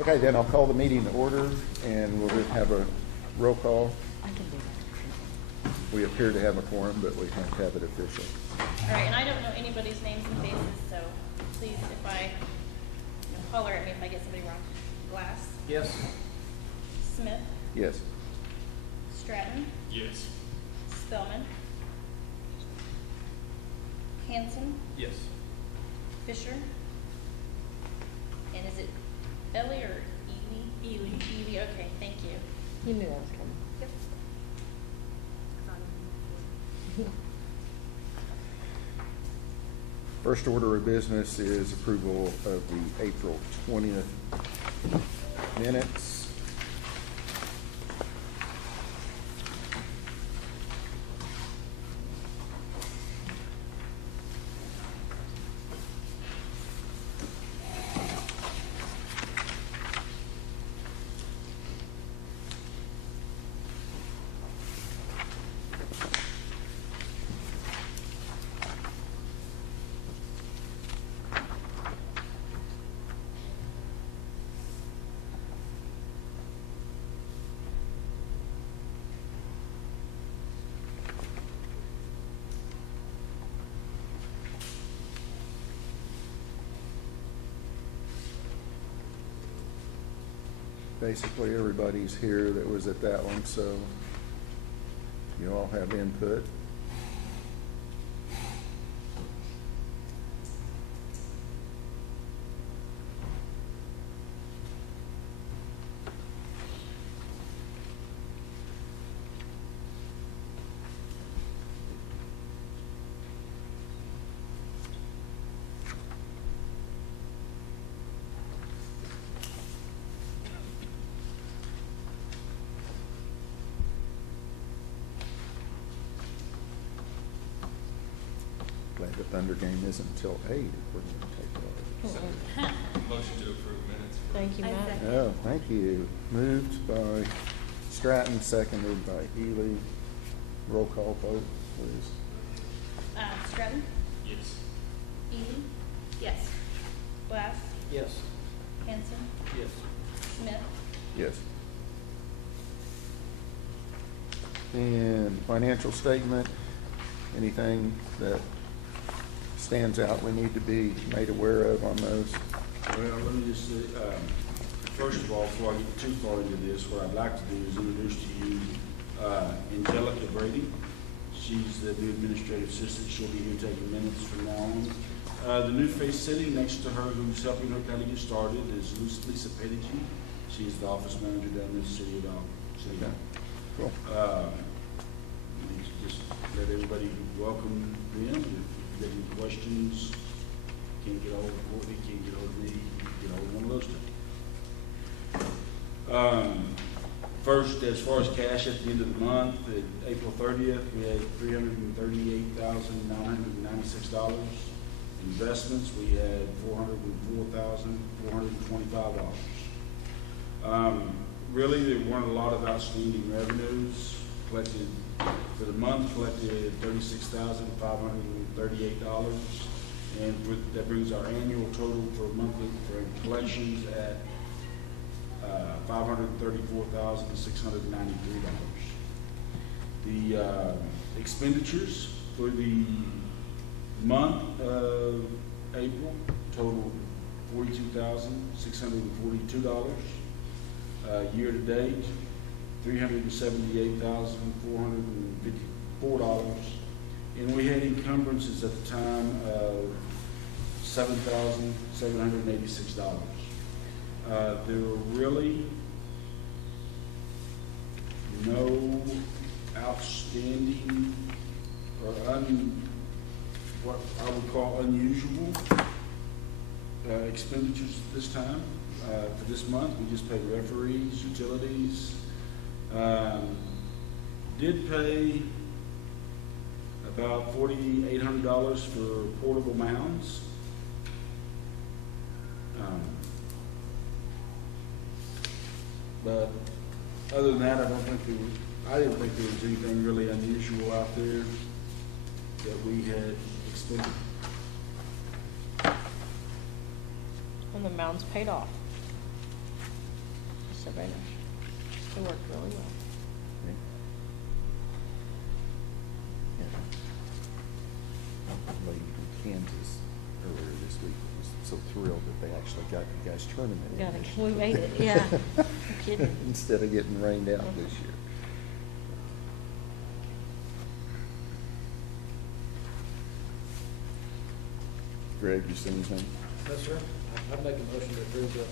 Okay, then I'll call the meeting to order, and we'll have a roll call. I can do that. We appear to have a quorum, but we have to have it official. All right, and I don't know anybody's names and faces, so please, if I, holler at me if I get somebody wrong. Glass, Yes. Smith, Yes. Stratton, Yes. Spellman, Hanson, Yes. Fisher, and is it Ellie or Ely? Ely. Ely, okay, thank you. You knew that was coming. Yep. First order of business is approval of the April 20th minutes. Basically, everybody's here that was at that one, so you all have input. Glad the Thunder game isn't until 8 if we're going to take ours. Motion to approve minutes. Thank you, I Matt. second. Oh, thank you. Moved by Stratton, seconded by Ely. Roll call vote, please. Stratton, Yes. Ely? Yes. Glass, Yes. Hanson, Yes. Smith, Yes. And financial statement, anything that stands out we need to be made aware of on those? Well, let me just say, first of all, before I get too far into this, what I'd like to do is introduce to you Angelica Brady. She's the new administrative assistant. She'll be here taking minutes from now on. The new face sitting next to her who's helping her kind of get started is Lisa Pettigee. She's the office manager down in the city of Alva. Cool. Just let everybody welcome them. If you have any questions, can't get hold of Courtney, can't get hold of me, get hold of one of those two. First, as far as cash at the end of the month, at April 30th, we had $338,996. Investments, we had $404,425. Really, there weren't a lot of outstanding revenues. Collected for the month, collected $36,538, and that brings our annual total for monthly for collections at $534,693. The expenditures for the month of April totaled $42,642. Year to date, $378,454, and we had encumbrances at the time of $7,786. There were really no outstanding or what I would call unusual expenditures this time. For this month, we just paid referees, utilities. Did pay about $4,800 for portable mounds. But other than that, I didn't think there was anything really unusual out there that we had expended. And the mound's paid off. just so everybody knows. It worked really well. Okay. Yeah. Lady from Kansas earlier this week was so thrilled that they actually got you guys tournament in Got it. this We year. made it, yeah. No kidding. Instead of getting rained out this year. Greg, you see anything? Yes, sir. I'd make a motion to approve the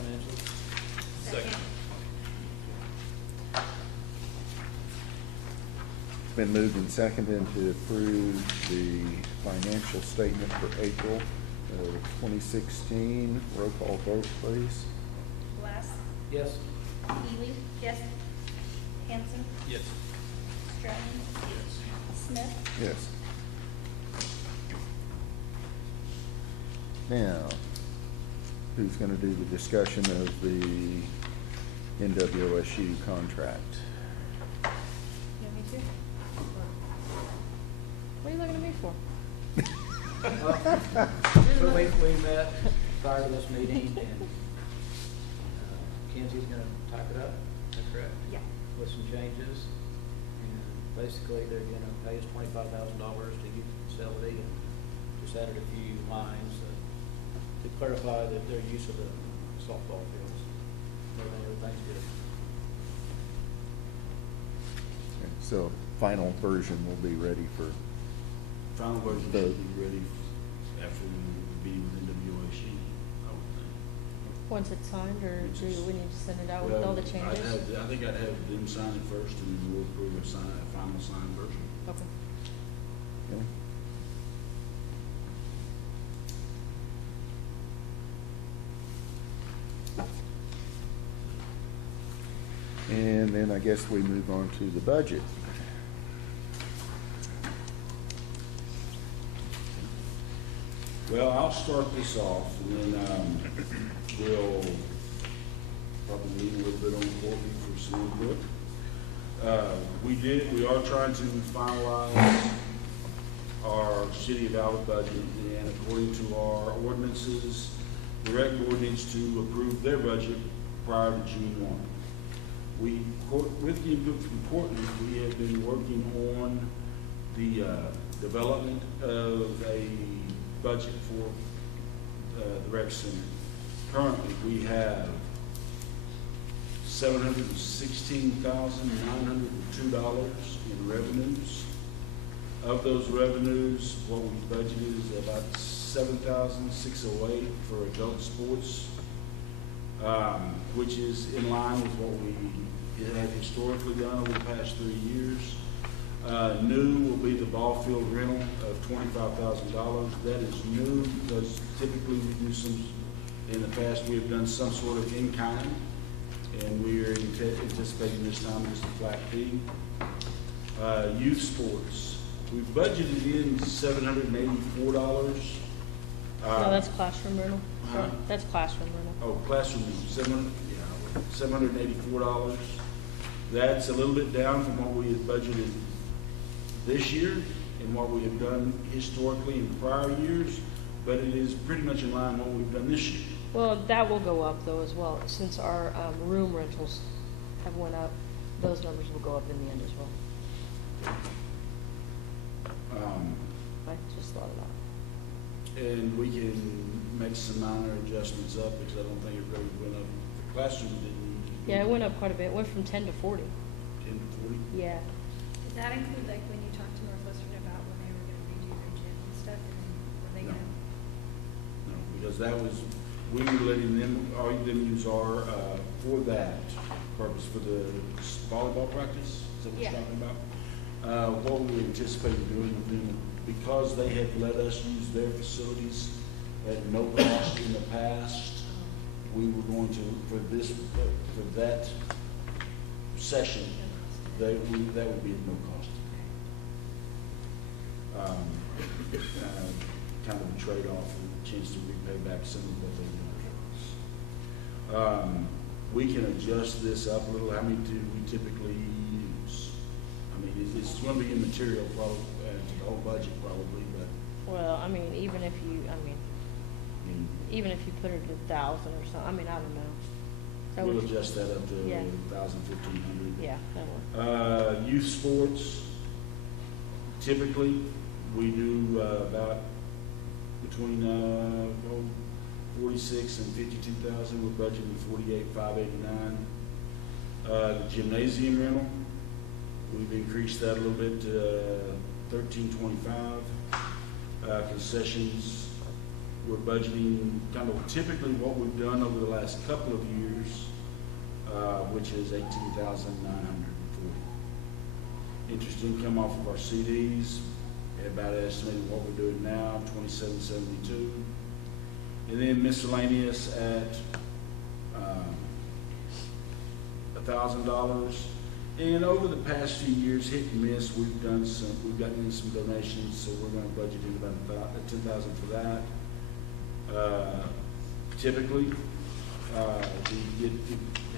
financials. Second. It's been moved and seconded to approve the financial statement for April of 2016. Roll call vote, please. Glass, Yes. Ely. Yes. Hanson, Yes. Stratton, Yes. Smith. Yes. Now, who's going to do the discussion of the NWOSU contract? You want me to? What are you looking at me for? So we met prior to this meeting, and Kenzie's gonna type it up, is that correct? Yeah. With some changes, and basically they're gonna pay us $25,000 to use the facility, and just added a few lines to clarify that their use of the softball fields. Everything's good. Okay, so final version will be ready for, Final version The- should be ready after we be with NWOSU, I would think. Once it's signed, or do we need to send it out with Well, all the changes? I think I'd have them sign it first, and then we'll approve a final signed version. Okay. okay? And then I guess we move on to the budget. Well, I'll start this off, and then we'll probably leave a little bit on Courtney for some input. We are trying to finalize our City of Alva budget, and according to our ordinances, the rec board needs to approve their budget prior to June 1. With the importance, we have been working on the development of a budget for the rec center. Currently, we have $716,902 in revenues. Of those revenues, what we budgeted is about $7,608 for adult sports, which is in line with what we have historically done over the past 3 years. New will be the ball field rental of $25,000. That is new because typically we do in the past we have done some sort of in-kind, and we are anticipating this time just a flat fee. Youth sports, we budgeted in $784. No, that's classroom rental. Huh? That's classroom rental. Oh, classroom, $784. That's a little bit down from what we had budgeted this year and what we have done historically in prior years, but it is pretty much in line with what we've done this year. Well, that will go up though as well, since our room rentals have went up. Those numbers will go up in the end as well. I just thought of that. And we can make some minor adjustments up because I don't think it really went up. The classroom didn't. Yeah, it went up quite a bit. It went from 10 to 40. 10 to 40. Yeah. Did that include like when you talked to Northwestern about when they were gonna redo their gym and stuff, and then were they No. gonna? No, because that was, we were letting them use our, for that purpose, for the volleyball practice, is that what you're Yeah. talking about? What we were anticipating doing with them, because they had let us use their facilities at no cost in the past, we were going to, for that session, that would be at no cost. Kind of a trade-off, a chance to repay back some of what they did for us. We can adjust this up a little. How many do we typically use? I mean, it's going to be immaterial probably to the whole budget probably, but Well, I mean, even if you I mean, put it at 1,000 or something, I mean, I don't know. That we'll would- adjust that up to Yeah. 1,000, 1,500. Yeah, that would. Youth sports, typically, we do about between 46 and 52,000. We're budgeting 48,589. The gymnasium rental, we've increased that a little bit to 1325. Concessions, we're budgeting kind of typically what we've done over the last couple of years, which is 18,940. Interest income off of our CDs, about estimating what we're doing now, 2772. And then miscellaneous at $1,000. And over the past few years, hit and miss, we've gotten in some donations, so we're gonna budget in about 10,000 for that. Typically, we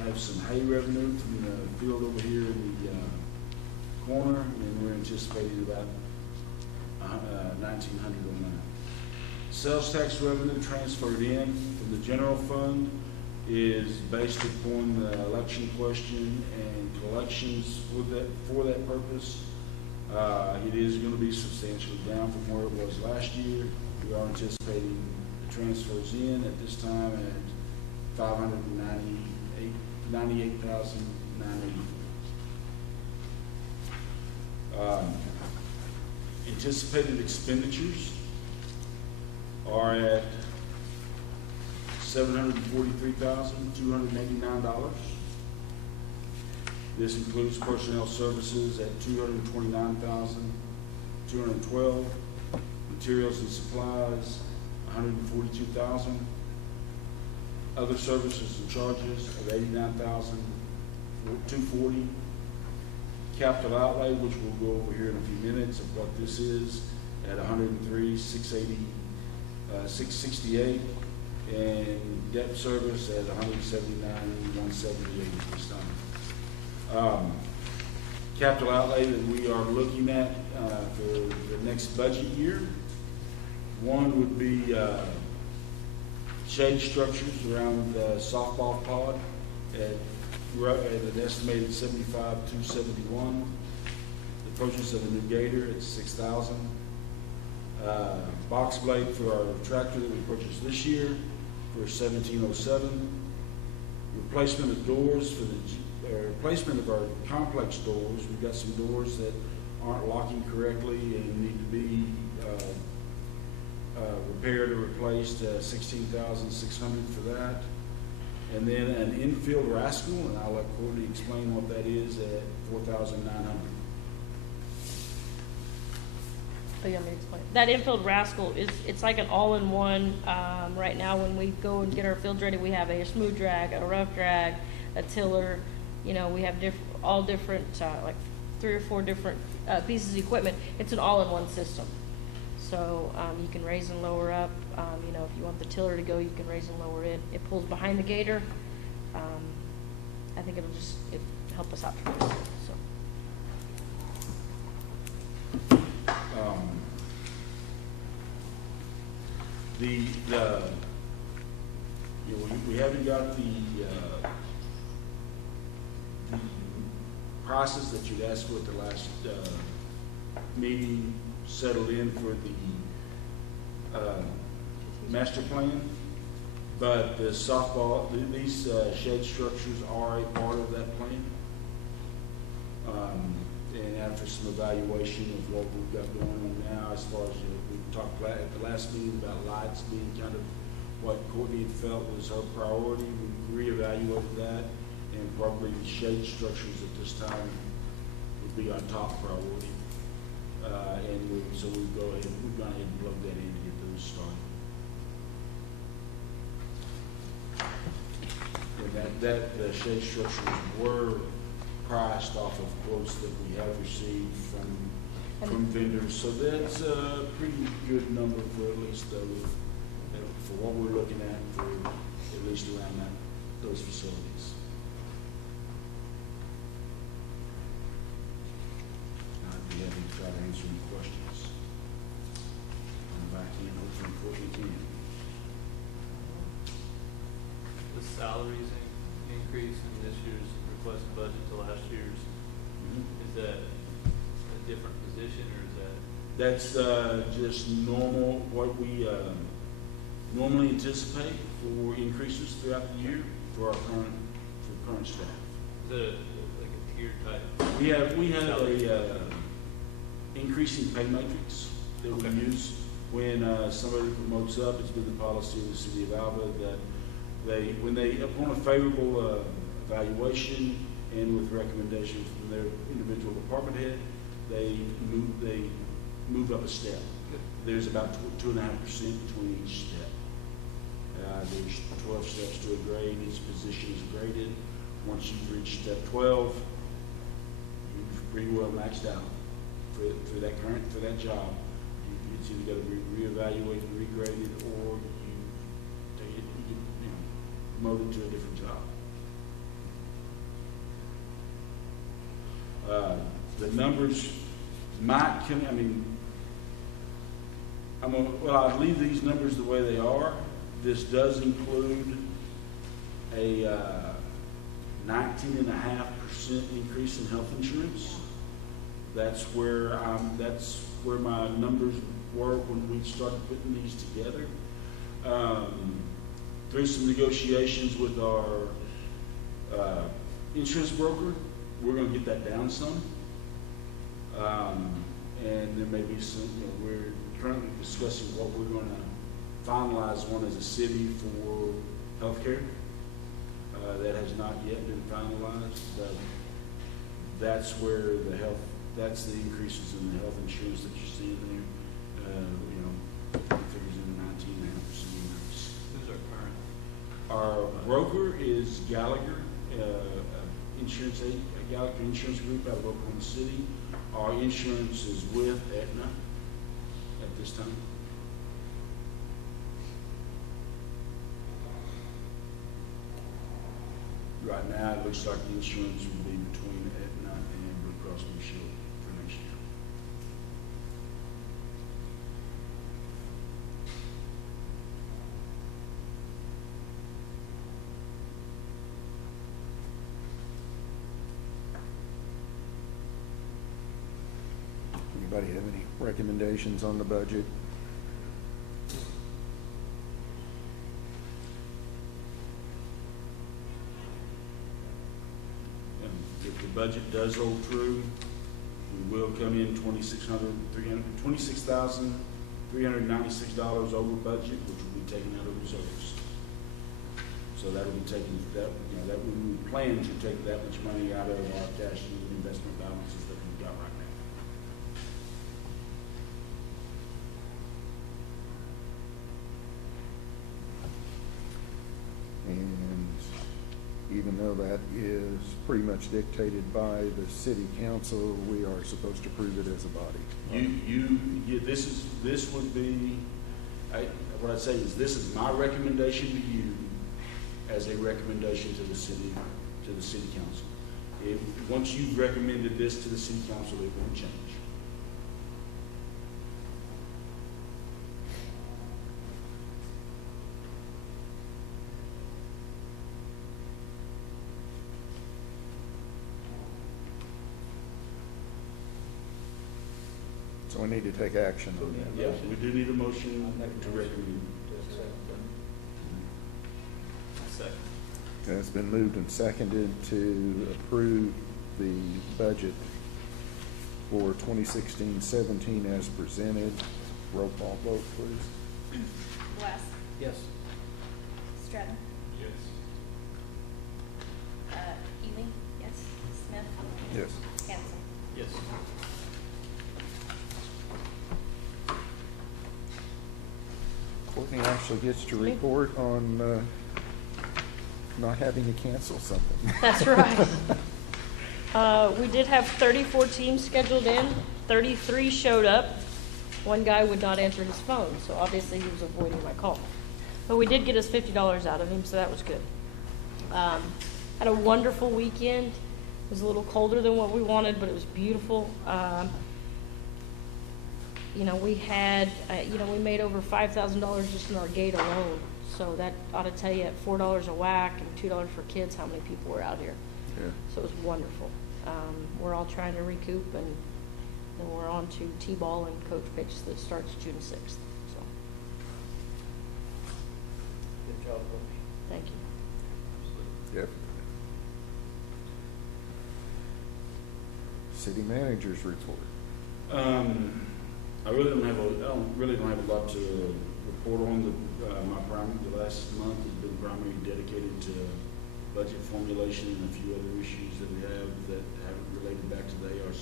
have some hay revenue from the field over here in the corner, and we're anticipating about 1,900 on that. Sales tax revenue transferred in from the general fund is based upon the election question and collections for that purpose. It is going to be substantially down from where it was last year. We are anticipating the transfers in at this time at $598,980. Anticipated expenditures are at $743,289. This includes personnel services at $229,212, materials and supplies $142,000, other services and charges of $89,240, capital outlay, which we'll go over here in a few minutes of what this is, at $103,668. And debt service at $179,178 at this time. Capital outlay that we are looking at for the next budget year. One would be shade structures around the softball pod at an estimated $75,271. The purchase of a new gator at $6,000. Box blade for our tractor that we purchased this year for $1,707. Replacement of doors for replacement of our complex doors. We've got some doors that aren't locking correctly and need to be repaired or replaced. $16,600 for that. And then an infield rascal, and I'll let Courtney explain what that is, at $4,900. Oh, you want me to explain? That infield rascal it's like an all-in-one. Right now, when we go and get our fields ready, we have a smooth drag, a rough drag, a tiller. You know, we have all different, like 3 or 4 different pieces of equipment. It's an all-in-one system. So you can raise and lower up. You know, if you want the tiller to go, you can raise and lower it. It pulls behind the gator. I think it'll help us out tremendously. So. We haven't got the prices that you'd asked for at the last meeting settled in for the master plan, but the softball, these shade structures are a part of that plan. And after some evaluation of what we've got going on now, as far as we talked at the last meeting about lights being kind of what Courtney had felt was her priority, we reevaluated that, and probably the shade structures at this time would be our top priority. So we've gone ahead and plugged that in to get those started. And the shade structures were priced off of quotes that we have received from vendors, so that's a pretty good number for at least for what we're looking at for at least around those facilities. I'd be happy to try to answer any questions. I'm back in, hopefully Courtney can. The salaries increase in this year's requested budget to last year's, is that a different position, or is that? That's just normal, what we normally anticipate for increases throughout the year for our current staff. Is that like a tier type? We have a increasing pay matrix that we Okay. use when somebody promotes up. It's been the policy of the city of Alva that when they upon a favorable evaluation and with recommendations from their individual department head, they move up a step. There's about 2.5% between each step. There's 12 steps to a grade. Each position is graded. Once you've reached step 12, you've pretty well maxed out for that job. It's either got to be reevaluated, regraded, or you take it, you know, promoted to a different job. The numbers might come. I mean, I'll leave these numbers the way they are. This does include a 19.5% increase in health insurance. That's where my numbers were when we started putting these together. Through some negotiations with our insurance broker, we're going to get that down some. And there may be some, we're currently discussing what we're going to finalize on as a city for healthcare. That has not yet been finalized, but that's where that's the increases in the health insurance that you see in there. Figures in the 19.5% increase. Who's our current? Our broker is Gallagher Insurance, Gallagher Insurance Group out of Oklahoma City. Our insurance is with Aetna at this time. Right now, it looks like the insurance will be between Aetna and Blue Cross Blue Shield for next year. Anybody have any recommendations on the budget? And if the budget does hold true, we will come in $26,396 over budget, which will be taken out of reserves. So that will be taken, that we plan to take that much money out of our cash and investment balances that we've got right now. And even though that is pretty much dictated by the city council, we are supposed to prove it as a body. This would be, what I'd say is this is my recommendation to you as a recommendation to the city council. Once you've recommended this to the city council, it won't change. So we need to take action on that. Yeah, we do need a motion to recommend. Second. Okay, it's been moved and seconded to approve the budget for 2016-17 as presented. Roll call vote, please. Wes, Yes. Stratton, Yes. Ely, yes, Smith, Yes. Hanson. Yes. Courtney actually gets to report on not having to cancel something. That's right. We did have 34 teams scheduled in. 33 showed up. One guy would not answer his phone, so obviously he was avoiding my call. But we did get us $50 out of him, so that was good. Had a wonderful weekend. It was a little colder than what we wanted, but it was beautiful. We had, we made over $5,000 just in our gate alone. So that ought to tell you at $4 a whack and $2 for kids, how many people were out here. Yeah. So it was wonderful. We're all trying to recoup, and then we're on to T-ball and coach pitch that starts June 6th. So, Good job, Coach. thank you. Definitely. City managers report. I really don't have a lot to report on. The last month has been primarily dedicated to budget formulation and a few other issues that we have that haven't related back to the ARC.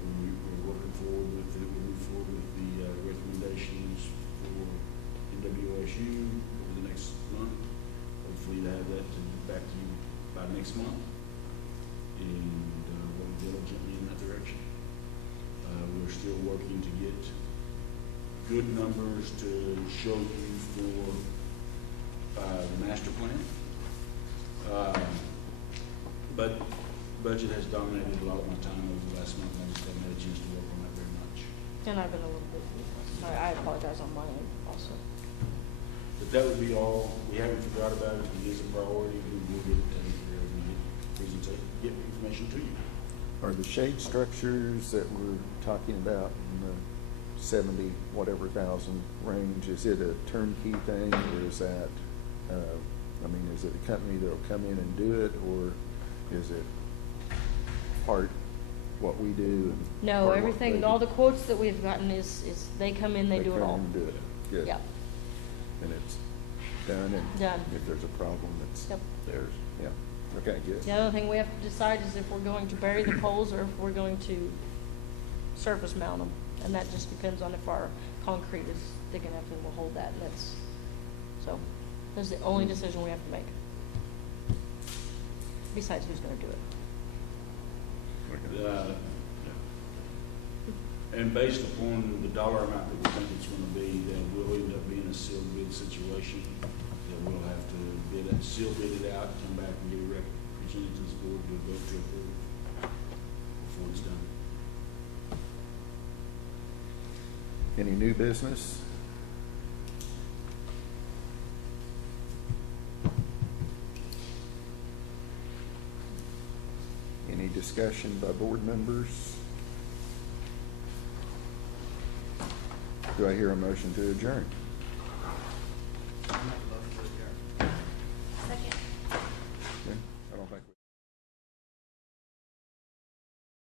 We're working forward with it. We'll move forward with the recommendations for NWSU over the next month. Hopefully to have that back to you by next month, and work diligently in that direction. We're still working to get good numbers to show you for the master plan. But budget has dominated a lot of my time over the last month, and I just haven't had a chance to work on that very much. And I've been a little bit, I apologize on my end also. But that would be all. We haven't forgot about it. It is a priority. We'll get it taken care of and get information to you. Are the shade structures that we're talking about in the 70 whatever thousand range, is it a turnkey thing, or is that, is it a company that'll come in and do it, or is it part what we do? And No, part what everything, they all do? the quotes that we've gotten is they come in, they do it come all. and do it. Good. Yeah. And it's done, and Done. if there's a problem, it's Yep. theirs. Yeah. Okay, good. The other thing we have to decide is if we're going to bury the poles or if we're going to surface mount them. And that just depends on if our concrete is thick enough and will hold that. So that's the only decision we have to make. Besides who's gonna do it. Okay. And based upon the dollar amount that we think it's going to be, that will end up being a sealed bid situation. That we'll have to seal bid it out, come back and get it presented to this board to vote to approve before it's done. Any new business? Any discussion by board members? Do I hear a motion to adjourn?